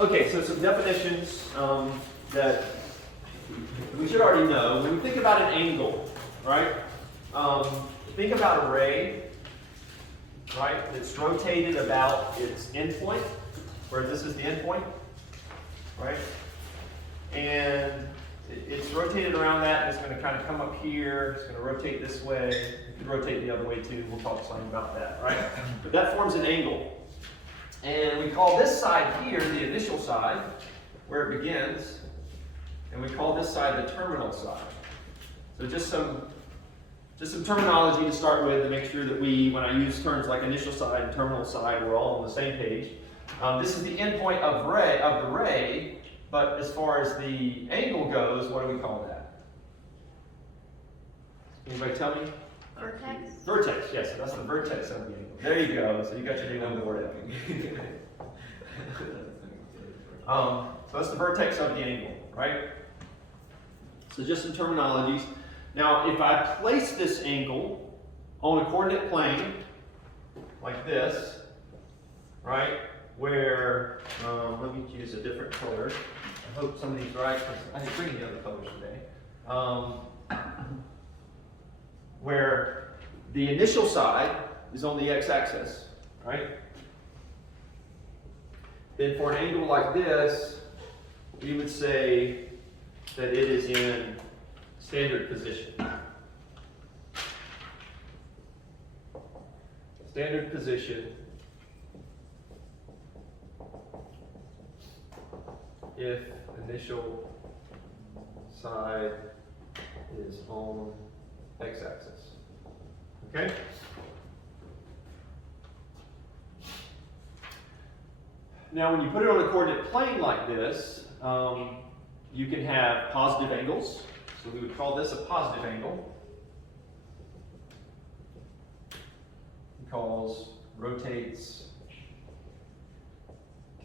Okay, so some definitions that we should already know. When we think about an angle, right? Think about a ray, right? That's rotated about its endpoint, where this is the endpoint, right? And it's rotated around that, and it's going to kind of come up here. It's going to rotate this way. It can rotate the other way too. We'll talk something about that, right? But that forms an angle. And we call this side here the initial side, where it begins. And we call this side the terminal side. So just some terminology to start with to make sure that when I use terms like initial side and terminal side, we're all on the same page. This is the endpoint of the ray, but as far as the angle goes, what do we call that? Anybody tell me? Vertex. Vertex, yes, that's the vertex of the angle. There you go, so you got your name on the board. So that's the vertex of the angle, right? So just some terminologies. Now, if I place this angle on a coordinate plane, like this, right, where, let me choose a different color. I hope somebody's right, because I didn't bring the other colors today. Where the initial side is on the x-axis, right? Then for an angle like this, we would say that it is in standard position. Standard position if initial side is on x-axis. Okay? Now, when you put it on a coordinate plane like this, you can have positive angles. So we would call this a positive angle, because rotates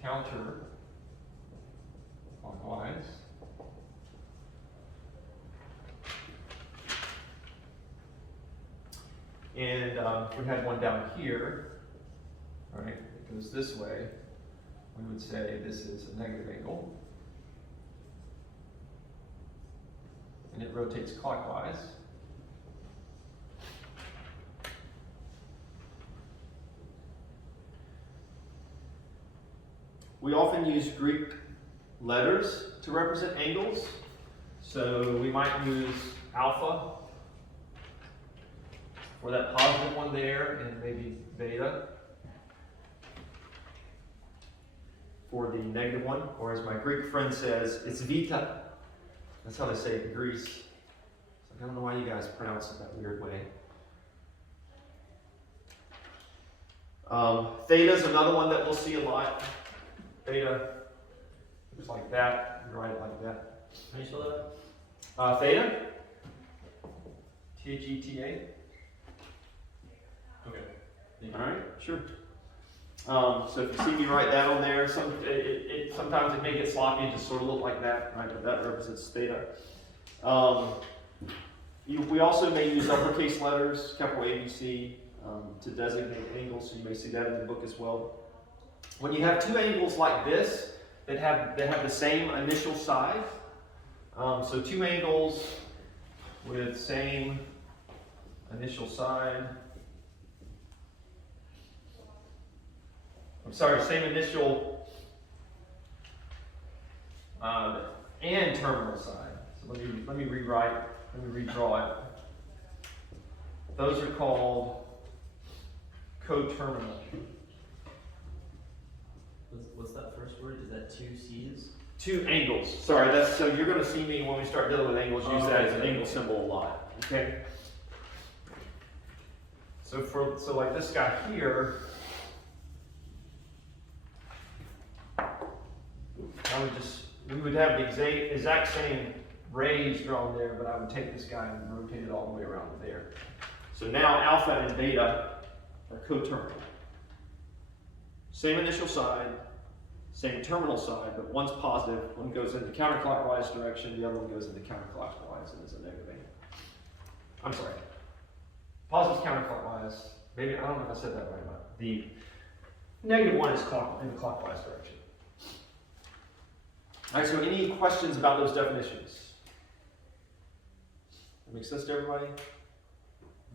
counterclockwise. And if we had one down here, right, it goes this way, we would say this is a negative angle. And it rotates clockwise. We often use Greek letters to represent angles. So we might use alpha for that positive one there, and maybe beta for the negative one. Or as my Greek friend says, it's vita. That's how they say it in Greece. So I don't know why you guys pronounce it that weird way. Theta is another one that we'll see a lot. Theta, just like that. You write it like that. How do you spell that? Theta. T-H-E-T-A. Okay. All right, sure. So if you see me write that on there, sometimes it may get sloppy and just sort of look like that, right? But that represents theta. We also may use uppercase letters, capital A, B, C, to designate angles. So you may see that in the book as well. When you have two angles like this that have the same initial side, so two angles with same initial side. Same initial and terminal side. So let me redraw it. Those are called coterminal. What's that first word? Is that two C's? Two angles. Sorry, so you're going to see me when we start dealing with angles use that as an angle symbol a lot. Okay. So like this guy here. We would have the exact same rays drawn there, but I would take this guy and rotate it all the way around to there. So now alpha and beta are coterminal. Same initial side, same terminal side, but one's positive, one goes in the counterclockwise direction, the other one goes in the counterclockwise and is a negative angle. I'm sorry. Positive's counterclockwise. Maybe, I don't know if I said that right, but the negative one is in the clockwise direction. All right, so any questions about those definitions? That make sense to everybody?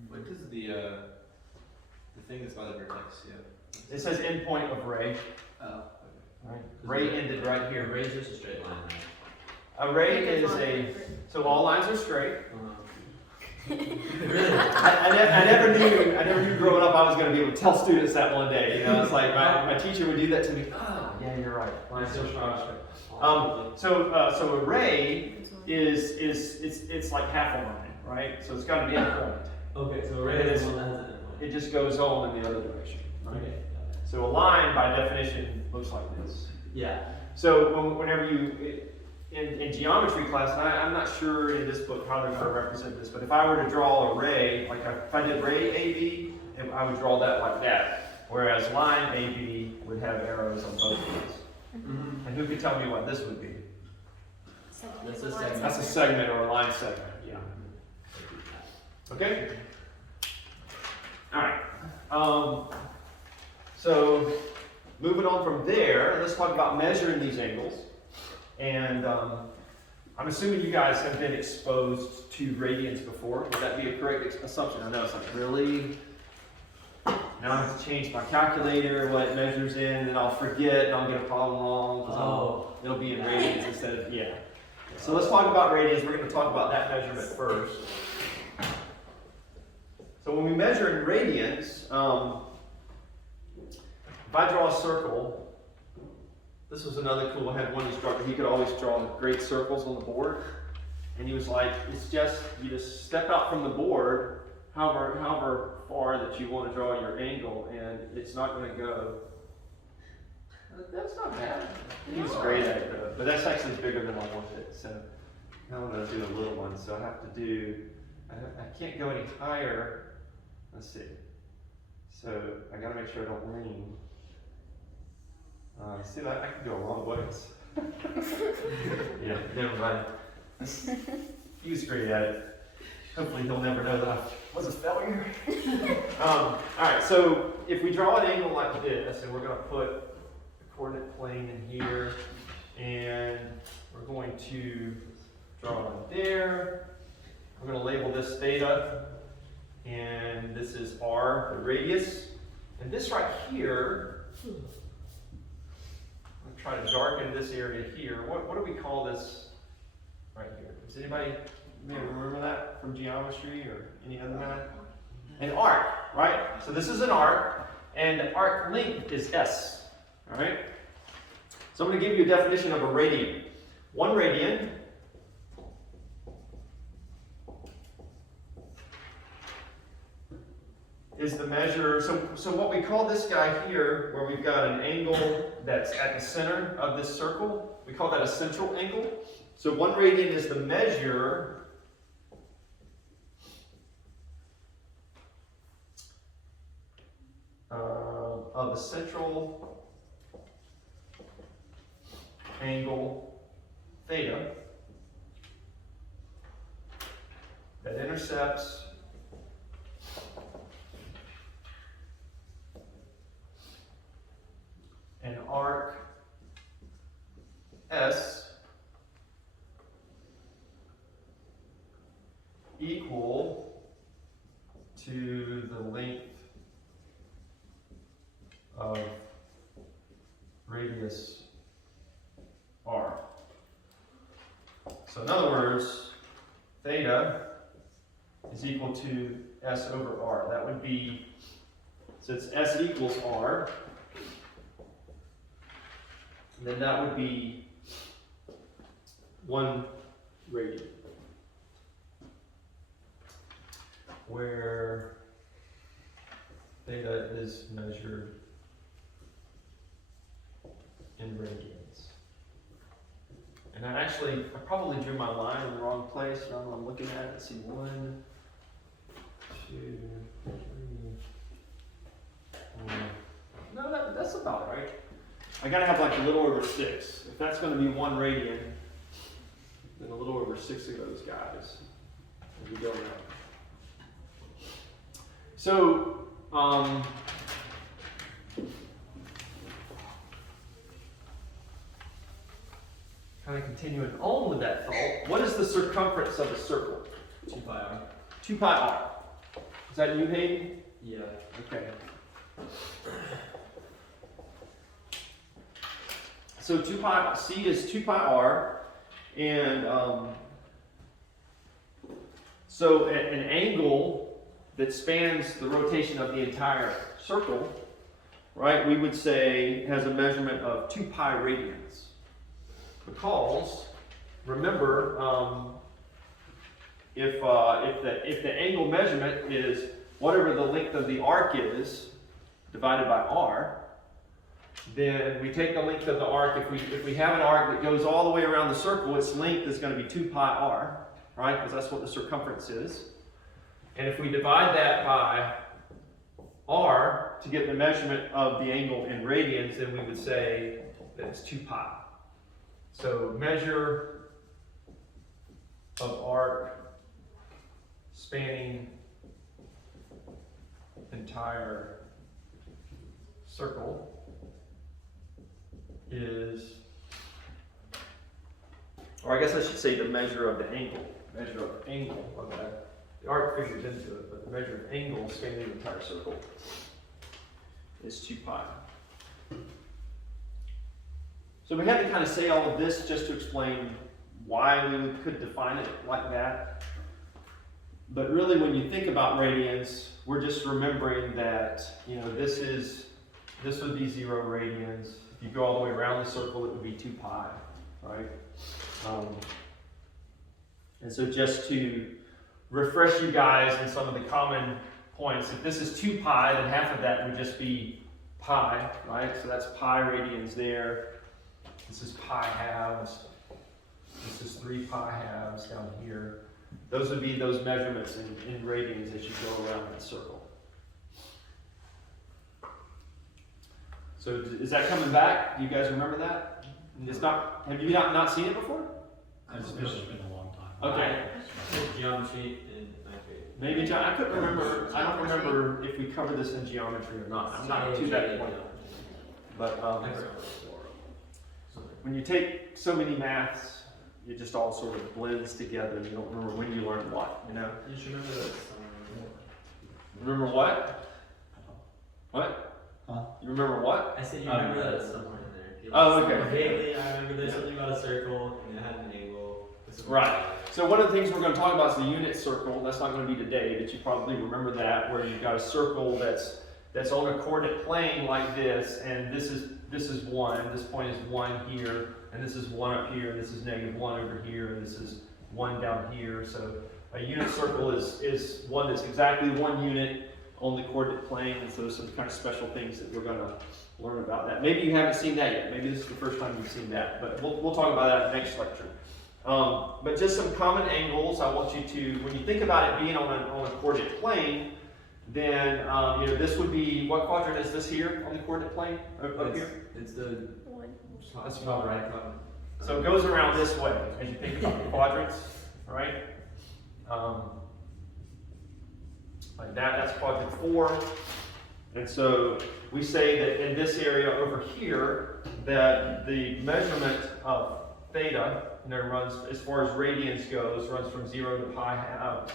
What does the thing that's by the vertex, yeah? It says endpoint of ray. Oh, okay. Right. Ray ended right Your here. ray is just a straight line, right? A ray is so all lines are straight. Really? I never knew growing up I was going to be able to tell students that one day. You know, it's like my teacher would do that to me. Oh, yeah, you're right. Lines are straight. So a ray is it's like half a line, right? So it's got to be endpoint. Okay, so a ray is the one that has an endpoint. It just goes on in the other direction, right? Okay. So a line, by definition, looks like this. Yeah. So whenever you, in geometry class, and I'm not sure in this book how they're going to represent this, but if I were to draw a ray, like if I did ray AB, I would draw that like that. Whereas line AB would have arrows on both sides. Mm-hmm. And who could tell me what this would be? That's a segment. That's a segment or a line segment, yeah. Okay? Alright. So moving on from there, let's talk about measuring these angles. And I'm assuming you guys have been exposed to radians before. Would that be a correct assumption? I know it's like, really? Now I have to change my calculator, what it measures in, and then I'll forget and I'll get a problem wrong. 'Cause it'll be in radians instead of, yeah. So let's talk about radians. We're going to talk about that measurement first. So when we measure in radians, if I draw a circle, this was another cool, I had one instructor, he could always draw great circles on the board. And he was like, it's just, you just step out from the board, however far that you want to draw your angle, and it's not going to go. That's not bad. He was great at it though, but that's actually bigger than I wanted it. So I'm going to do a little one, so I have to do, I can't go any higher. Let's see. So I got to make sure I don't lean. See that? I can go a long ways. Yeah, never mind. He was great at it. Hopefully he'll never know that I was a failure. Alright, so if we draw an angle like this, and we're going to put a coordinate plane in here, and we're going to draw it there. We're going to label this theta, and this is r, the radius. And this right here, try to darken this area here. What do we call this right here? Does anybody remember that from geometry or any other math? An arc, right? So this is an arc, and the arc length is S. All right? So I'm going to give you a definition of a radian. 1 radian is the measure, so what we call this guy here, where we've got an angle that's at the center of this circle, we call that a central angle. So 1 radian is the measure of the central angle theta that intercepts an arc S equal to the length of radius r. So in other words, theta is equal to S over r. That would be, so it's S equals r, then that would be 1 radian, where theta is measured in radians. And I probably drew my line in the wrong place. Now that I'm looking at it, let's see, 1, 2, 3, 4. No, that's about right. I gotta have like a little over 6. If that's gonna be 1 radian, then a little over 6 of those guys as we go around. So, kind of continuing on with that thought, what is the circumference of a circle? 2 pi r. 2 pi r. Is that you, Hayden? Yeah. Okay. So 2 pi, C is 2 pi r, and so an angle that spans the rotation of the entire circle, right, we would say has a measurement of 2 pi radians. Because, remember, if the angle measurement is whatever the length of the arc is divided by r, then we take the length of the arc. If we have an arc that goes all the way around the circle, its length is going to be 2 pi r, right? Because that's what the circumference is. And if we divide that by r to get the measurement of the angle in radians, then we would say that it's 2 pi. So measure of arc spanning entire circle is, or I guess I should say the measure of the angle. Measure of angle, okay. The arc figures into it, but the measure of angle spanning the entire circle is 2 pi. So we had to kind of say all of this just to explain why we could define it like that. But really, when you think about radians, we're just remembering that, you know, this would be 0 radians. If you go all the way around the circle, it would be 2 pi, right? And so just to refresh you guys in some of the common points, if this is 2 pi, then half of that would just be pi, right? So that's pi radians there. This is pi halves. This is 3 pi halves down here. Those would be those measurements in radians as you go around that circle. So is that coming back? Do you guys remember that? It's not. Have you not seen it before? It's been a long time. Okay. Geometry in 9th grade. Maybe John. I couldn't remember. I don't remember if we covered this in geometry or not. I'm not to that point. But when you take so many maths, it just all sort of blends together. You don't remember when you learned what. You know. You should remember that. Remember what? What? Huh? You remember what? I said you remember that somewhere in there. You Oh, like, okay. Vaguely, I remember there's something about a circle and it had an angle. Right. So one of the things we're going to talk about is the unit circle. That's not going to be today, but you probably remember that, where you've got a circle that's on a coordinate plane like this, and this is 1. This point is 1 here, and this is 1 up here, and this is -1 over here, and this is 1 down here. So a unit circle is one that's exactly 1 unit on the coordinate plane, and so there's some kind of special things that we're going to learn about that. Maybe you haven't seen that yet. Maybe this is the first time you've seen that, but we'll talk about that next lecture. But just some common angles. I want you to, when you think about it being on a coordinate plane, then you know, this would be, what quadrant is this here on the coordinate plane? Up here? It's the That's about right. So it goes around this way as you think about the quadrants, right? Like that, that's quadrant 4. And so we say that in this area over here, that the measurement of theta, you know, runs, as far as radians goes, runs from 0 to pi halves.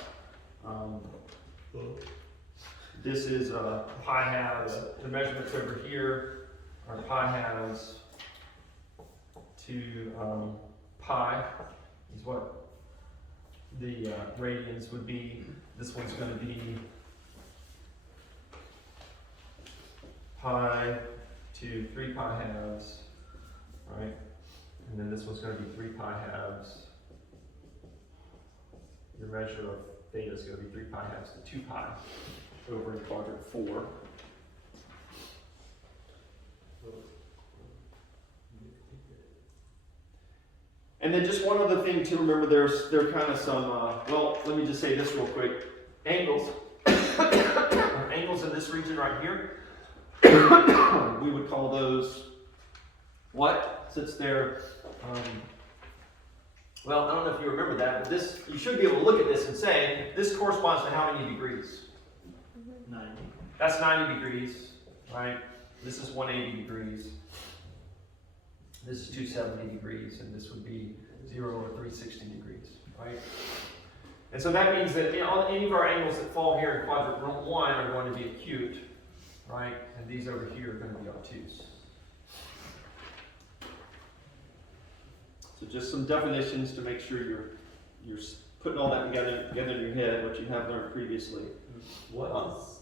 This is pi halves. The measurements over here are pi halves to pi is what the radians would be. This one's going to be pi to 3 pi halves, right? And then this one's going to be 3 pi halves. Your measure of theta is going to be 3 pi halves to 2 pi over in quadrant 4. And then just one other thing to remember, there are kind of some, well, let me just say this real quick. Angles. Angles in this region right here. We would call those what? Since they're, well, I don't know if you remember that, but this, you should be able to look at this and say, this corresponds to how many degrees? 90. That's 90 degrees, right? This is 180 degrees. This is 270 degrees, and this would be 0 or 360 degrees, right? And so that means that any of our angles that fall here in quadrant 1 are going to be acute, right? And these over here are going to be obtuse. So just some definitions to make sure you're putting all that together in your head, what you have learned previously. What is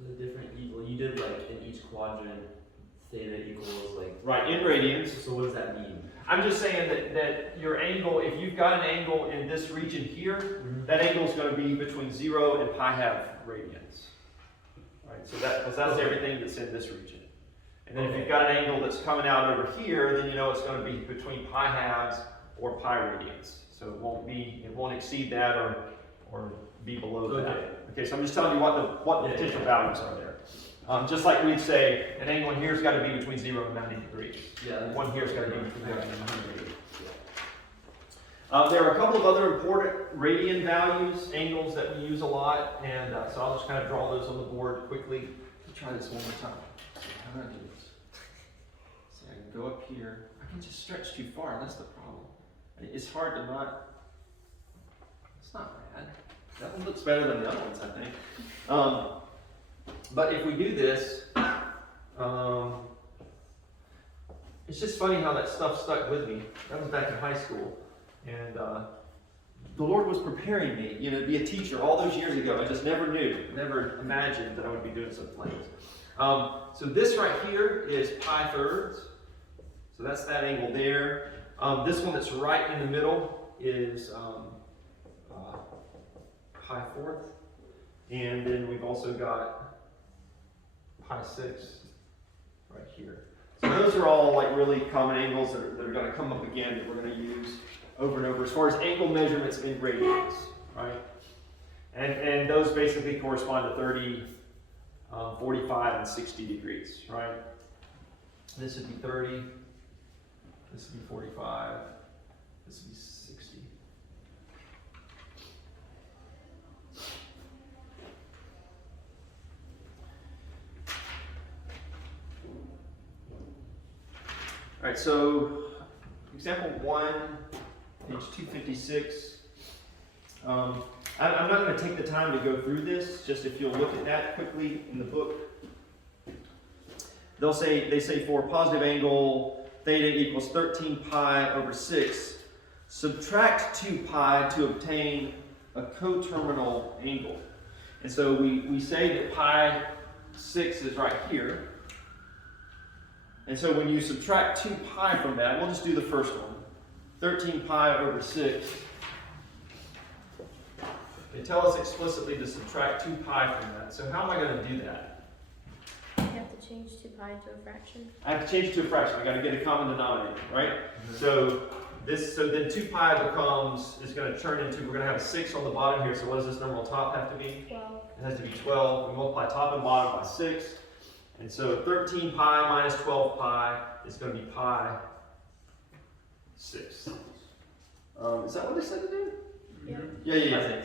the different equal? You did like in each quadrant, theta equals like. Right, in radians. So what does that mean? I'm just saying that your angle, if you've got an angle in this region here, that angle is going to be between 0 and pi half radians. Right, so because that's everything that's in this region. And then if you've got an angle that's coming out over here, then you know it's going to be between pi halves or pi radians. So it won't exceed that or be below that. Okay, so I'm just telling you what the potential values are there. Just like we'd say, an angle in here's got to be between 0 and 90 degrees. Yeah. One here's got to be between 90 and 100 degrees. There are a couple of other important radian values, angles that we use a lot, and so I'll just kind of draw those on the board quickly. Let's try this one more time. How do I do this? See, I can go up here. I can just stretch too far. That's the problem. It's hard to not. It's not bad. That one looks better than the other ones, I think. But if we do this, it's just funny how that stuff stuck with me. That was back in high school, and the Lord was preparing me, to be a teacher all those years ago. I just never imagined that I would be doing something like this. So this right here is pi thirds. So that's that angle there. This one that's right in the middle is pi fourth. And then we've also got pi 6 right here. So those are all like really common angles that are going to come up again that we're going to use over and over as far as angle measurements in radians, right? And those basically correspond to 30, 45, and 60 degrees, right? This would be 30, this would be 45, this would be 60. All right, so example 1, page 256. I'm not going to take the time to go through this, just if you'll look at that quickly in the book. They say for a positive angle, theta equals 13 pi over 6. Subtract 2 pi to obtain a coterminal angle. And so we say that pi 6 is right here. And so when you subtract 2 pi from that, we'll just do the first one. 13 pi over 6. They tell us explicitly to subtract 2 pi from that. So how am I going to do that? You have to change 2 pi to a fraction. I have to change it to a fraction. I got to get a common denominator, right? Mm-hmm. So then 2 pi is going to turn into, we're going to have a 6 on the bottom here. So what does this number on top have to be? 12. It has to be 12. We multiply top and bottom by 6. And so 13 pi minus 12 pi is going to be pi 6. Is that what they said to do? Yeah. Yeah.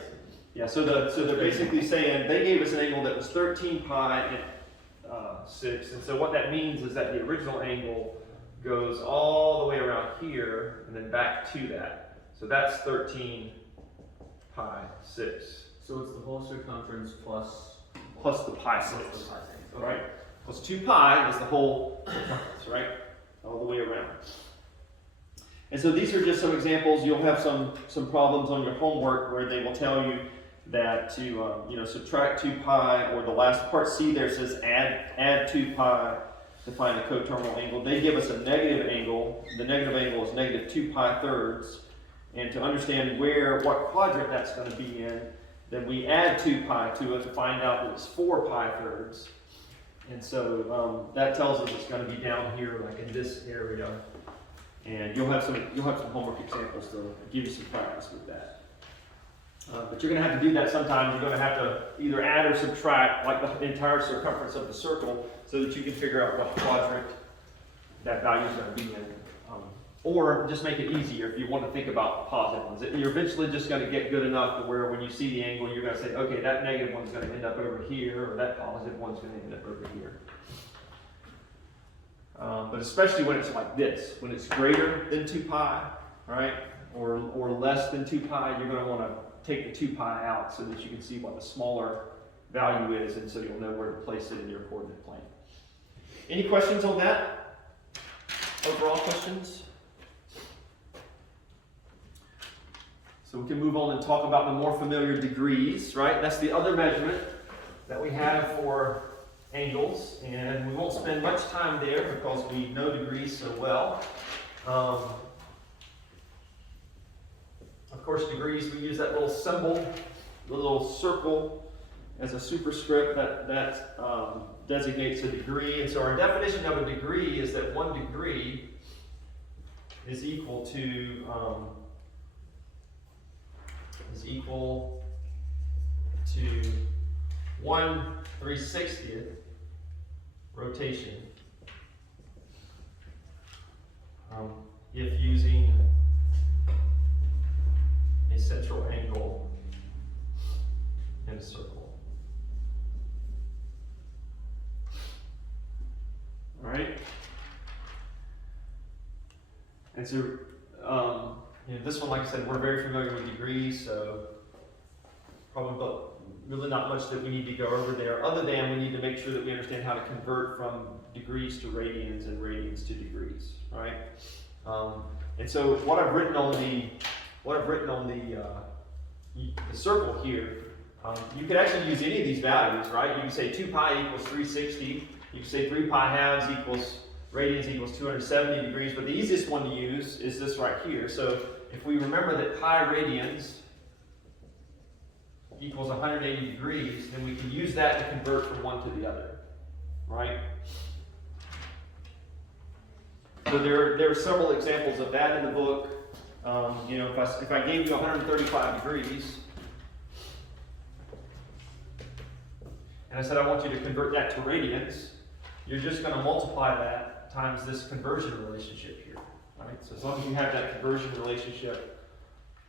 Yeah, so they're basically saying they gave us an angle that was 13 pi and 6. And so what that means is that the original angle goes all the way around here and then back to that. So that's 13 pi 6. So it's the whole circumference plus the pi 6. the pi 6. Okay. Right? Plus 2 pi is the whole circumference, right? All the way around. And so these are just some examples. You'll have some problems on your homework where they will tell you that to subtract 2 pi, or the last part C there says add 2 pi to find a coterminal angle. They give us a negative angle. The negative angle is negative 2 pi thirds. And to understand what quadrant that's going to be in, then we add 2 pi to it to find out that it's 4 pi thirds. And so that tells us it's going to be down here, like in this area. And you'll have some homework examples to give you some practice with that. But you're going to have to do that sometimes. You're going to have to either add or subtract like the entire circumference of the circle so that you can figure out what quadrant that value is going to be in. Or just make it easier if you want to think about positive ones. You're eventually just going to get good enough to where when you see the angle, you're going to say, okay, that negative one's going to end up over here, or that positive one's going to end up over here. But especially when it's like this, when it's greater than 2 pi, right? Or less than 2 pi, you're going to want to take the 2 pi out so that you can see what the smaller value is, and so you'll know where to place it in your coordinate plane. Any questions on that? Overall questions? So we can move on and talk about the more familiar degrees, right? That's the other measurement that we have for angles, and we won't spend much time there because we know degrees so well. Of course, degrees, we use that little symbol, the little circle as a superscript that designates a degree. And so our definition of a degree is that 1 degree is equal to 1/360th rotation if using a central angle in a circle. All right? And so, this one, like I said, we're very familiar with degrees, so probably really not much that we need to go over there, other than we need to make sure that we understand how to convert from degrees to radians and radians to degrees, right? And so what I've written on the circle here, you could actually use any of these values, right? You can say 2 pi equals 360. You can say 3 pi halves equals radians equals 270 degrees, but the easiest one to use is this right here. So if we remember that pi radians equals 180 degrees, then we can use that to convert from one to the other, right? So there are several examples of that in the book. If I gave you 135 degrees, and I said I want you to convert that to radians, you're just going to multiply that times this conversion relationship here, right? So as long as you have that conversion relationship,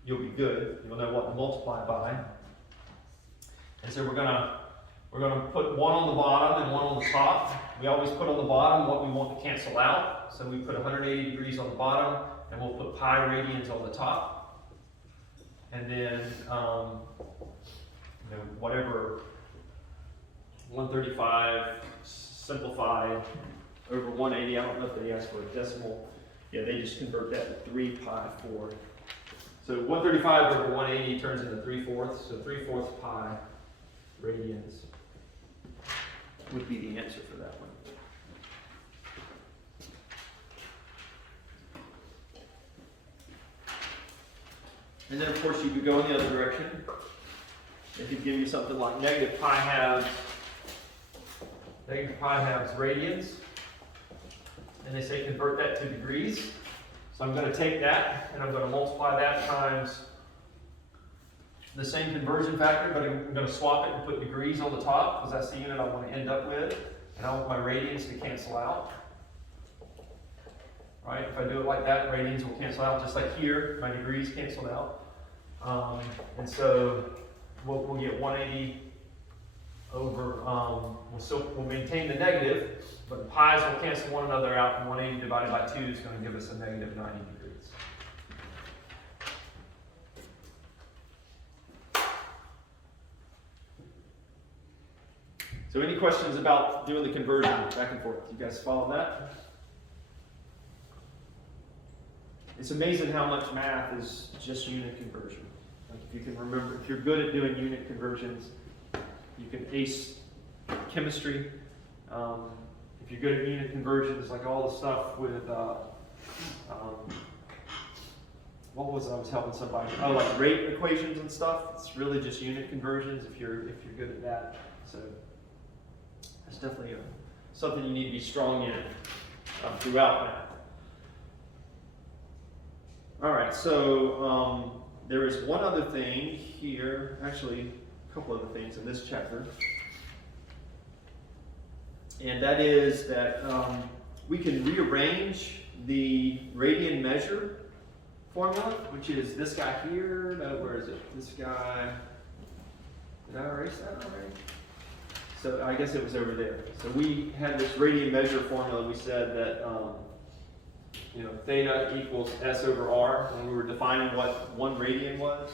you'll be good. You'll know what to multiply by. And so we're gonna put one on the bottom and one on the top. We always put on the bottom what we want to cancel out. So we put 180 degrees on the bottom, and we'll put pi radians on the top. And then whatever 135 simplified over 180. I don't know if they ask for a decimal. Yeah, they just convert that to 3 pi 4. So 135 over 180 turns into 3/4. So 3/4 pi radians would be the answer for that one. And then of course you could go in the other direction. It could give you something like negative pi halves radians. And they say convert that to degrees. So I'm going to take that and I'm going to multiply that times the same conversion factor, but I'm going to swap it and put degrees on the top because that's the unit I want to end up with. And I want my radians to cancel out. Right? If I do it like that, radians will cancel out just like here. My degrees canceled out. And so we'll get 180 over, we'll maintain the negative, but the pi's will cancel one another out, and 180 divided by 2 is going to give us a negative 90 degrees. So any questions about doing the conversion back and forth? You guys follow that? It's amazing how much math is just unit conversion. Like if you can remember, if you're good at doing unit conversions, you can ace chemistry. If you're good at unit conversions, like all the stuff with, what was it? I was helping somebody. Oh, like rate equations and stuff. It's really just unit conversions if you're good at that. So that's definitely something you need to be strong in throughout math. All right, so there is one other thing here, actually a couple other things in this chapter, and that is that we can rearrange the radian measure formula, which is this guy here. No, where is it? This guy. Did I erase that already? So I guess it was over there. So we had this radian measure formula. We said that theta equals S over R when we were defining what 1 radian was.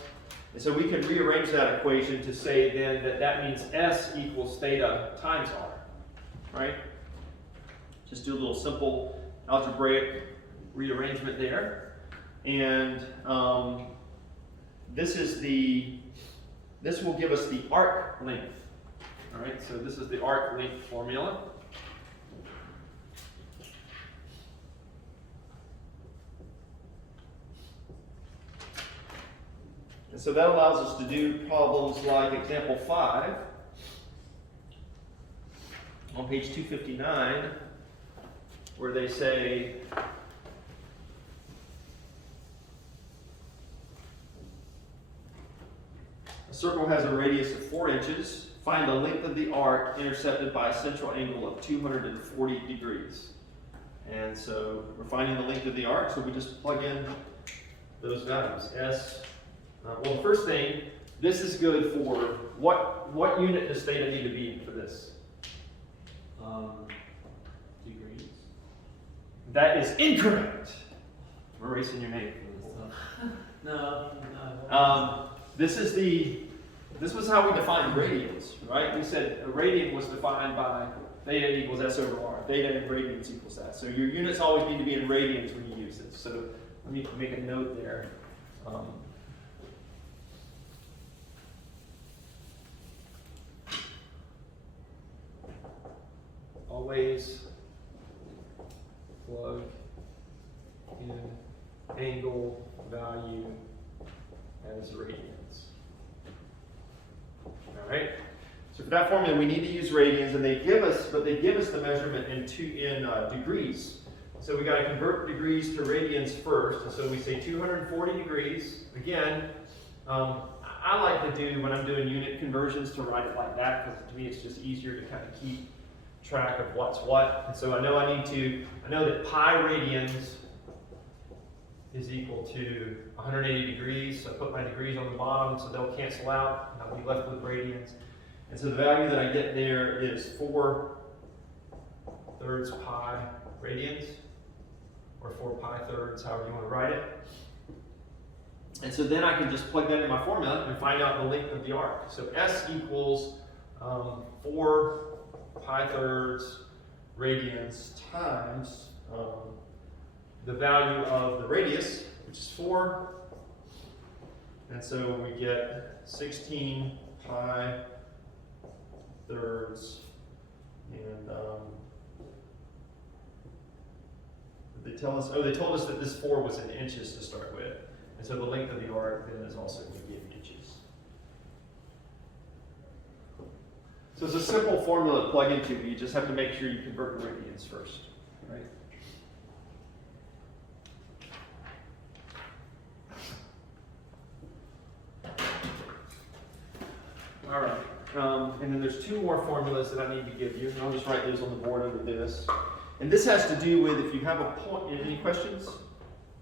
And so we can rearrange that equation to say then that means S equals theta times R, right? Just do a little simple algebraic rearrangement there. And this will give us the arc length. All right, so this is the arc length formula. And so that allows us to do problems like example 5 on page 259, where they say, a circle has a radius of 4 inches. Find the length of the arc intercepted by a central angle of 240 degrees. And so we're finding the length of the arc, so we just plug in those values. S. Well, the first thing, this is good for what unit does theta need to be for this? Degrees. That is incorrect. I'm erasing your name. No. This was how we defined radians, right? We said a radian was defined by theta equals S over R. Theta in radians equals that. So your units always need to be in radians when you use this. So let me make a note there. Always plug in angle value as radians. All right. So for that formula, we need to use radians, and they give us the measurement in degrees. So we got to convert degrees to radians first, and so we say 240 degrees. Again, I like to do when I'm doing unit conversions to write it like that because to me it's just easier to kind of keep track of what's what. And so I know that pi radians is equal to 180 degrees. So I put my degrees on the bottom so they'll cancel out and I'll be left with radians. And so the value that I get there is 4/3 pi radians, or 4 pi thirds, however you want to write it. And so then I can just plug that in my formula and find out the length of the arc. So S equals 4 pi thirds radians times the value of the radius, which is 4. And so we get 16 pi thirds. And they told us that this 4 was in inches to start with. And so the length of the arc then is also going to be in inches. So it's a simple formula to plug into, but you just have to make sure you convert the radians first, right? All right. And then there's 2 more formulas that I need to give you. And I'll just write those on the board under this. And this has to do with if you have a point. Any questions?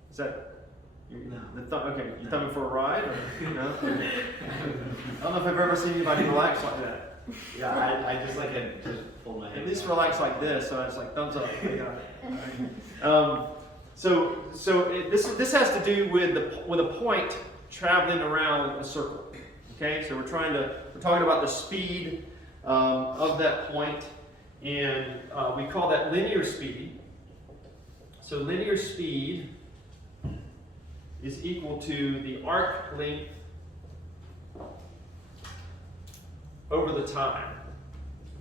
Is that? No. Okay, you thumbing for a ride? Or, no? I don't know if I've ever seen anybody relax like that. Yeah, I just like it. Just pull my head. At least relax like this, so it's like thumbs up. I got it. This has to do with a point traveling around a circle. Okay, so we're talking about the speed of that point, and we call that linear speed. So linear speed is equal to the arc length over the time.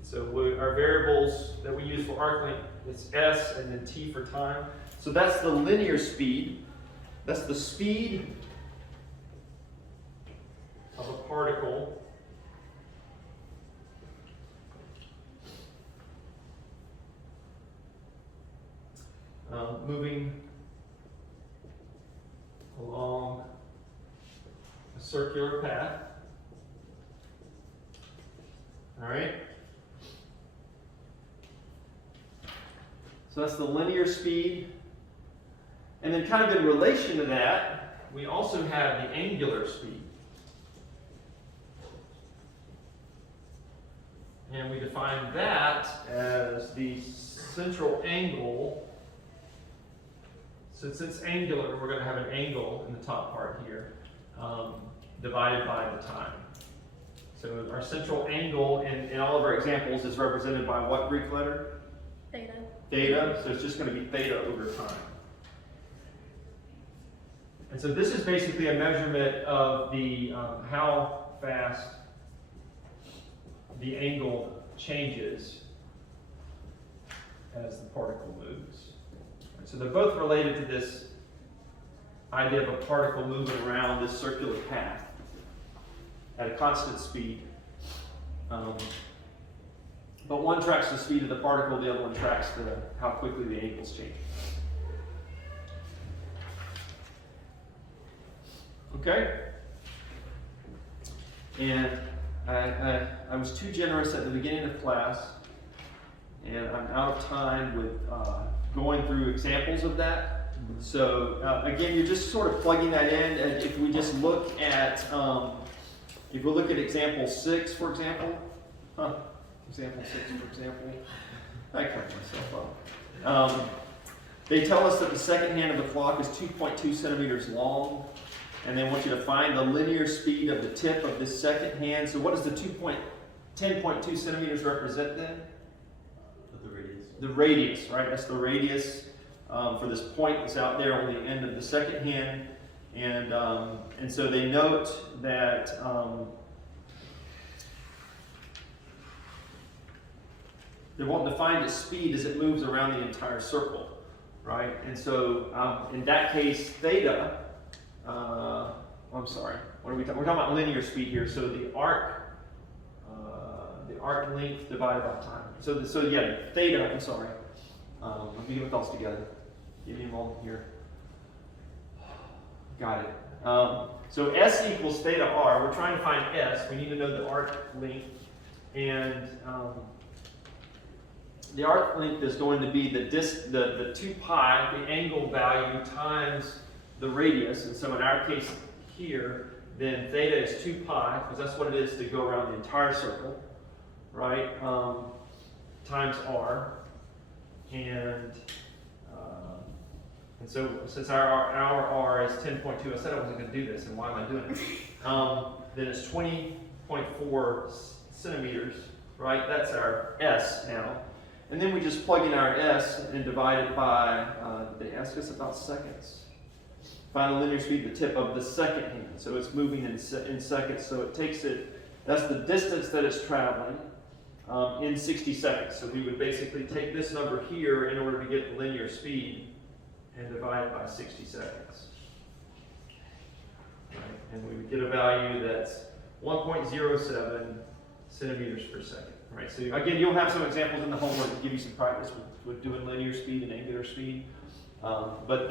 So our variables that we use for arc length, it's S and then T for time. So that's the linear speed. That's the speed of a particle moving along a circular path. All right? So that's the linear speed. And then kind of in relation to that, we also have the angular speed. And we define that as the central angle. Since it's angular, we're going to have an angle in the top part here, divided by the time. So our central angle in all of our examples is represented by what Greek letter? Theta. Theta. So it's just going to be theta over time. And so this is basically a measurement of the how fast the angle changes as the particle moves. So they're both related to this idea of a particle moving around this circular path at a constant speed. But one tracks the speed of the particle, the other one tracks how quickly the angles change. Okay? And I was too generous at the beginning of class, and I'm out of time with going through examples of that. So again, you're just sort of plugging that in. And if we just look at, example 6, for example, example 6, for example, I cracked myself up. They tell us that the second hand of the clock is 2.2 centimeters long, and they want you to find the linear speed of the tip of this second hand. So what does the 10.2 centimeters represent then? The radius. The radius, right? That's the radius for this point that's out there on the end of the second hand. And so they note that they're wanting to find its speed as it moves around the entire circle, right? And so in that case, theta, I'm sorry, what are we talking? We're talking about linear speed here. So the arc length divided by time. So yeah, theta, I'm sorry. Let me get my thoughts together. Give me a moment here. Got it. So S equals theta R. We're trying to find S. We need to know the arc length. And the arc length is going to be the 2 pi, the angle value, times the radius. And so in our case here, then theta is 2 pi, because that's what it is to go around the entire circle, right? Times R. And so since our R is 10.2, I said I wasn't going to do this, and why am I doing it? Then it's 20.4 centimeters, right? That's our S now. And then we just plug in our S and divide it by, they ask us about seconds. Find the linear speed of the tip of the second hand. So it's moving in seconds. So it takes it, that's the distance that it's traveling in 60 seconds. So we would basically take this number here in order to get the linear speed and divide it by 60 seconds. Right? And we would get a value that's 1.07 centimeters per second. Right? So again, you'll have some examples in the homework that give you some practice with doing linear speed and angular speed. But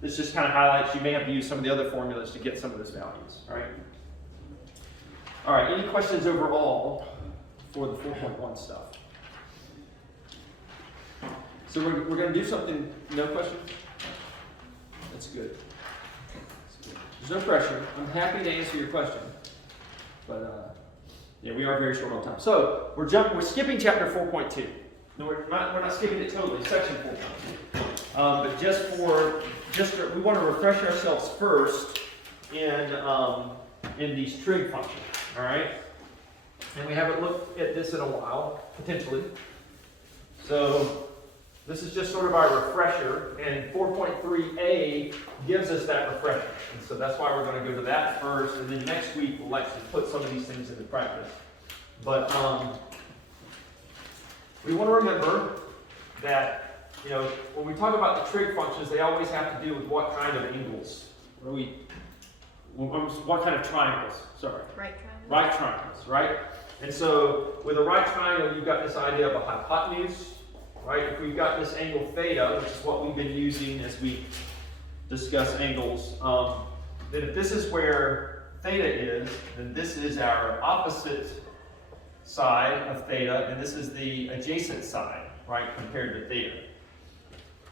this just kind of highlights you may have to use some of the other formulas to get some of those values. All right? All right, any questions overall for the 4.1 stuff? So we're going to do something, no questions? That's good. There's no pressure. I'm happy to answer your question. But yeah, we are very short on time. So we're skipping chapter 4.2. No, we're not skipping it totally, section 4.2. But we want to refresh ourselves first in these trig functions, all right? And we haven't looked at this in a while, potentially. So this is just sort of our refresher, and 4.3a gives us that refresher. And so that's why we're going to go to that first, and then next week we'll actually put some of these things into practice. But we want to remember that, you know, when we talk about the trig functions, they always have to do with what kind of angles. What kind of triangles? Sorry. Right triangle. Right triangles, right? And so with a right triangle, you've got this idea of a hypotenuse, right? If we've got this angle theta, which is what we've been using as we discuss angles, then if this is where theta is, then this is our opposite side of theta, and this is the adjacent side, right, compared to theta.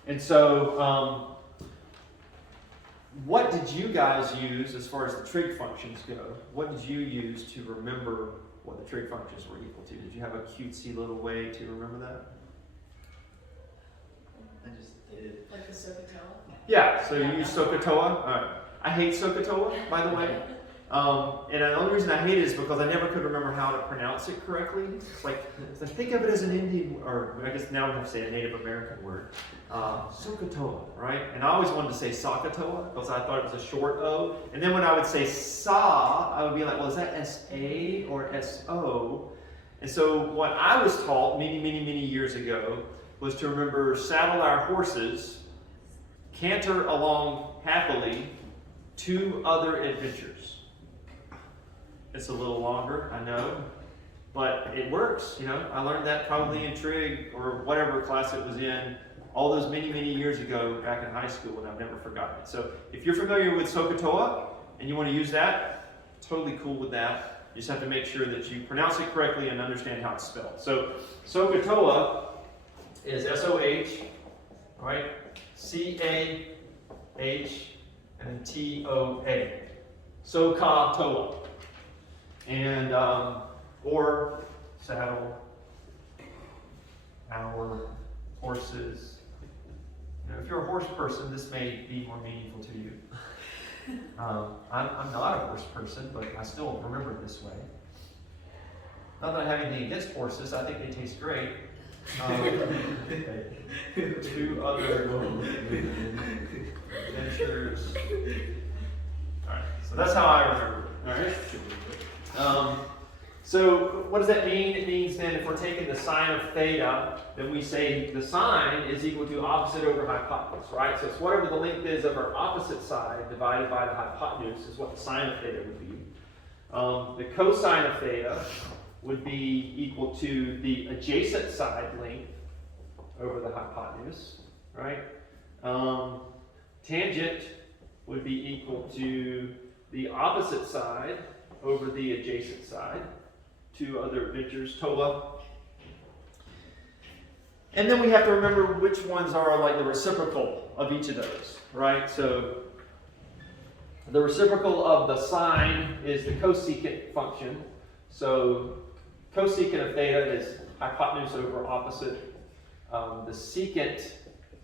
And so, what did you guys use as far as the trig functions go? What did you use to remember what the trig functions were equal to. Did you have a cutesy little way to remember that? I just did. Like the SOHCAHTOA? Yeah, so you use SOHCAHTOA. All right. I hate SOHCAHTOA, by the way. And the only reason I hate it is because I never could remember how to pronounce it correctly. It's like, think of it as an Indian, or I guess now we have to say a Native American word. SOHCAHTOA, right? And I always wanted to say SOHCAHTOA because I thought it was a short O. And then when I would say SA, I would be like, well, is that SA or SO? And so what I was taught many years ago was to remember saddle our horses, canter along happily, 2 other adventures. It's a little longer, I know, but it works. You know, I learned that probably in trig or whatever class it was in, all those many years ago back in high school, and I've never forgotten it. So if you're familiar with SOHCAHTOA and you want to use that, totally cool with that. You just have to make sure that you pronounce it correctly and understand how it's spelled. So SOHCAHTOA is S-O-H, right? C-A-H, and then T-O-A. SOHCAHTOA. And, or saddle our horses. You know, if you're a horse person, this may be more meaningful to you. I'm not a horse person, but I still remember it this way. Not that I have anything against horses, I think they taste great. 2 other adventures. Alright, so that's how I remember it. Alright? So what does that mean? It means then if we're taking the sine of theta, then we say the sine is equal to opposite over hypotenuse, right? So it's whatever the length is of our opposite side divided by the hypotenuse is what the sine of theta would be. The cosine of theta would be equal to the adjacent side length over the hypotenuse, right? Tangent would be equal to the opposite side over the adjacent side. 2 other adventures, TOA. And then we have to remember which ones are like the reciprocal of each of those, right? So the reciprocal of the sine is the cosecant function. So cosecant of theta is hypotenuse over opposite. The secant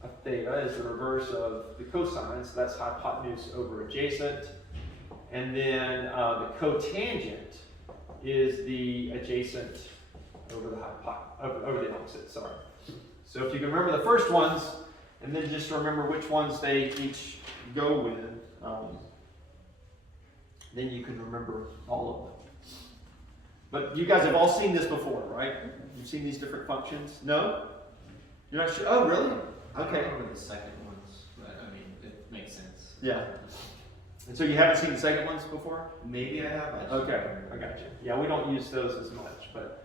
of theta is the reverse of the cosine, so that's hypotenuse over adjacent. And then the cotangent is the adjacent over the over the opposite, sorry. So if you can remember the first ones, and then just remember which ones they each go with, then you can remember all of them. But you guys have all seen this before, right? You've seen these different functions? No? You're not sure? Oh, really? I don't Okay. remember the second ones, but I mean, it makes sense. Yeah. And so you haven't seen the second ones before? Maybe I have. I just Okay, don't remember. I got you. Yeah, we don't use those as much, but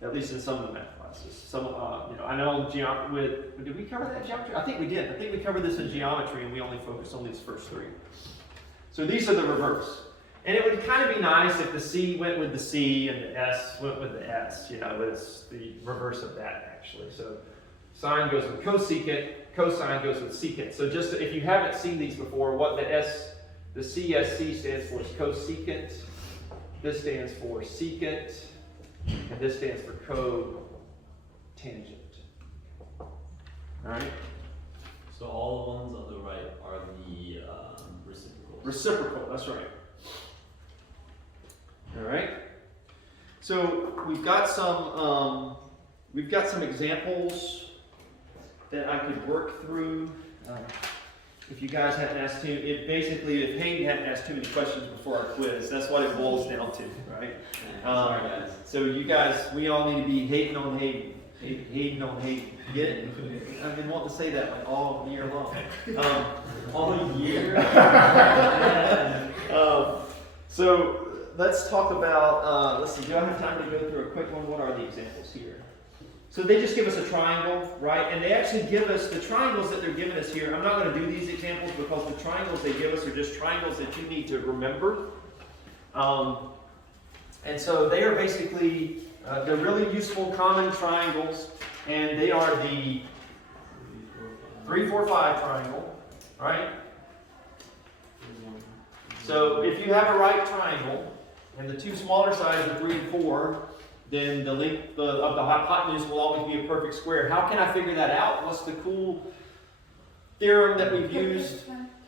at least in some of the math classes. Some, you know, I know did we cover that geometry? I think we did. I think we covered this in geometry, and we only focused on these first 3. So these are the reverse. And it would kind of be nice if the C went with the C and the S went with the S, you know, but it's the reverse of that actually. So sine goes with cosecant, cosine goes with secant. So just if you haven't seen these before, what the CSC stands for is cosecant, this stands for secant, and this stands for cotangent. Alright? So all the ones on the right are the reciprocals. Reciprocal, that's right. Alright? So we've got some examples that I could work through. If you guys hadn't asked if Hayden hadn't asked too many questions before our quiz, that's what it boils down to, right? Sorry guys. So you guys, we all need to be hating on Hayden. Hating on Hayden. Get it? I've been wanting to say that like all year long. All year? So let's talk about, let's see, do I have time to go through a quick one? What are the examples here? So they just give us a triangle, right? And they actually give us the triangles that they're giving us here. I'm not going to do these examples because the triangles they give us are just triangles that you need to remember. And so they are basically, they're really useful common triangles, and they are the 3, 4, 5 triangle, right? So if you have a right triangle, and the two smaller sides are 3 and 4, then the length of the hypotenuse will always be a perfect square. How can I figure that out? What's the cool theorem that we've used?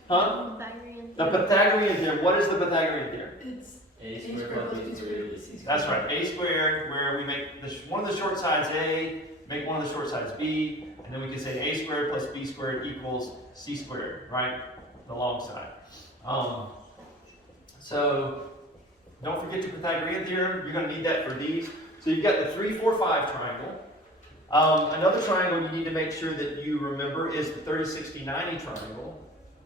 Huh? Pythagorean The theorem. Pythagorean theorem. What is the Pythagorean theorem? It's A squared plus B squared equals C squared. That's right, a squared, where we make one of the short sides a, make one of the short sides b, and then we can say a squared plus b squared equals c squared, right? The long side. So don't forget your Pythagorean theorem. You're going to need that for these. So you've got the 3, 4, 5 triangle. Another triangle you need to make sure that you remember is the 30, 60, 90 triangle.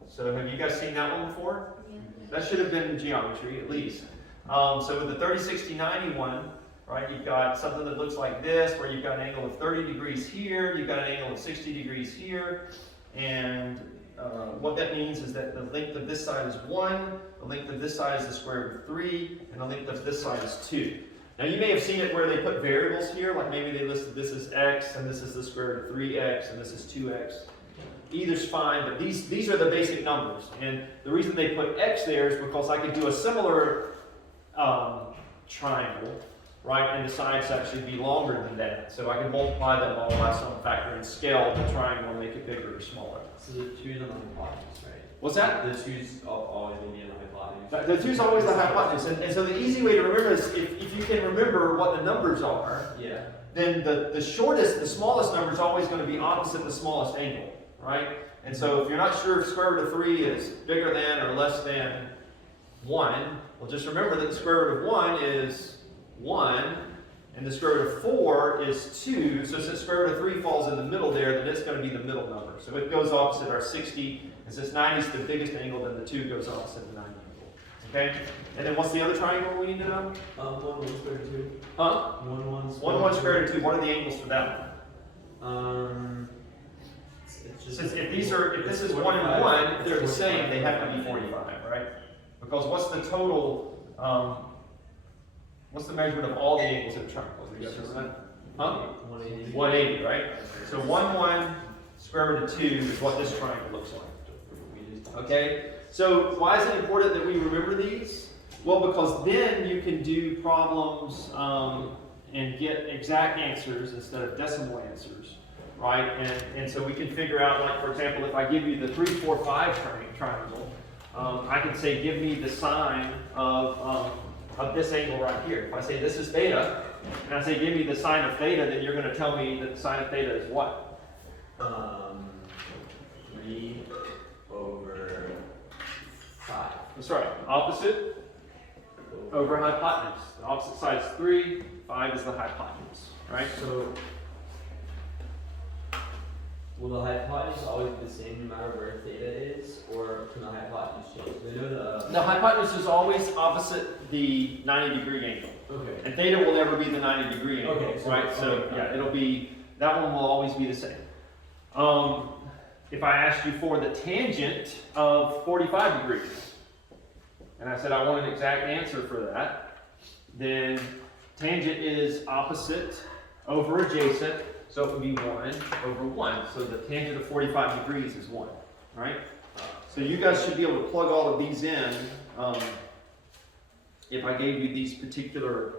So have you guys seen that one before? Yeah. That should have been in geometry at least. So with the 30, 60, 90 one, right, you've got something that looks like this, where you've got an angle of 30 degrees here, you've got an angle of 60 degrees here, and what that means is that the length of this side is 1, the length of this side is the square root of 3, and the length of this side is 2. Now you may have seen it where they put variables here, like maybe they listed this as x, and this is the square root of 3x, and this is 2x. Either's fine, but these are the basic numbers. And the reason they put x there is because I could do a similar triangle, right, and the sides actually be longer than that. So I can multiply them all by some factor and scale the triangle and make it bigger or smaller. So the 2's on the hypotenuse, right? What's that? The 2's always going to be on the hypotenuse. The 2's always the hypotenuse. And so the easy way to remember is if you can remember what the numbers are, Yeah. then the shortest, the smallest number is always going to be opposite the smallest angle, right? And so if you're not sure if square root of 3 is bigger than or less than 1, well, just remember that the square root of 1 is 1, and the square root of 4 is 2. So since square root of 3 falls in the middle there, then it's going to be the middle number. So it goes opposite our 60, and since 90 is the biggest angle, then the 2 goes opposite the 90 angle. Okay? And then what's the other triangle we need to know? 1, 1 square root of 2. Huh? 1, 1 1, 1 square root of 2. What are the angles for that one? It's just Since if this is 1 and 1, if they're the same, they have to be 45, right? Because what's the total, what's the measurement of all the angles in a triangle? Do you guys remember that? Huh? 180. 180, right? So 1, 1 square root of 2 is what this triangle looks like. Okay? So why is it important that we remember these? Well, because then you can do problems and get exact answers instead of decimal answers. Right, and so we can figure out, like for example, if I give you the 3, 4, 5 triangle, I can say, give me the sine of this angle right here. If I say this is theta, and I say, give me the sine of theta, then you're going to tell me that the sine of theta is what? 3 over 5. That's right. Opposite over hypotenuse. The opposite side is 3, 5 is the hypotenuse. Right. So, will the hypotenuse always be the same no matter where theta is, or can the hypotenuse change? I know The hypotenuse is always opposite the 90-degree angle. Okay. And theta will never be the 90-degree angle, Okay, so- right? So okay. yeah, it'll be, that one will always be the same. If I asked you for the tangent of 45 degrees, and I said I want an exact answer for that, then tangent is opposite over adjacent, so it would be 1 over 1. So the tangent of 45 degrees is 1, right? So you guys should be able to plug all of these in if I gave you these particular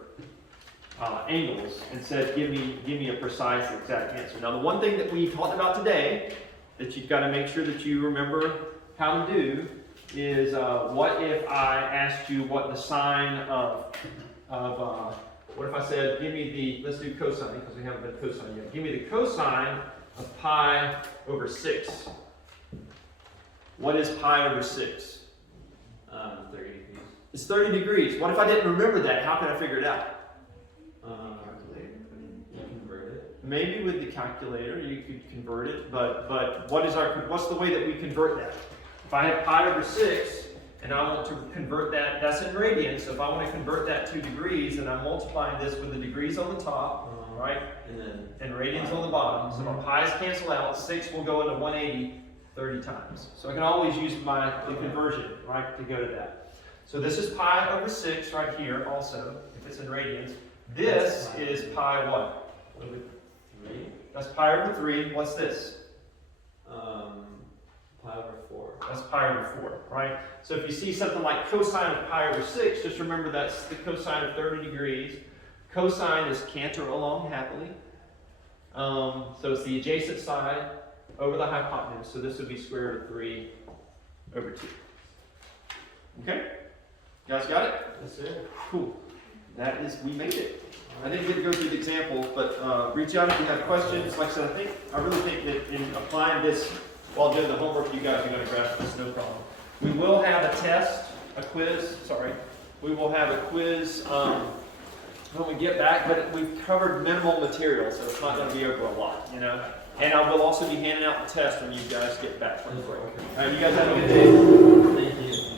angles and said, give me a precise exact answer. Now the one thing that we talked about today that you've got to make sure that you remember how to do is what if I asked you what the sine of what if I said, give me the, let's do cosine because we haven't done cosine yet. Give me the cosine of pi over 6. What is pi over 6? 30 degrees. It's 30 degrees. What if I didn't remember that? How can I figure it out? You convert it. Maybe with the calculator you could convert it, but what's the way that we convert that? If I have pi over 6 and I want to convert that, that's in radians, so if I want to convert that to degrees, then I'm multiplying this with the degrees on the top, right? And radians on the bottom. So my pi's cancel out, 6 will go into 180 30 times. So I can always use the conversion, right, to go to that. So this is pi over 6 right here also, if it's in radians. This is pi what? Over 3. That's pi over 3. What's this? pi over 4. That's pi over 4, right? So if you see something like cosine of pi over 6, just remember that's the cosine of 30 degrees. Cosine is canter along happily. So it's the adjacent side over the hypotenuse. So this would be square root of 3 over 2. Okay? You guys got it? Yes, sir. Cool. That is, we made it. I didn't get to go through the example, but reach out if you have questions. Like I said, I really think that in applying this while doing the homework, you guys are going to grasp this, no problem. We will have a test, a quiz, sorry. We will have a quiz when we get back, but we've covered minimal material, so it's not going to be over a lot, you know. And I will also be handing out the test when you guys get back from the break. All right, you guys have a good day. Thank you.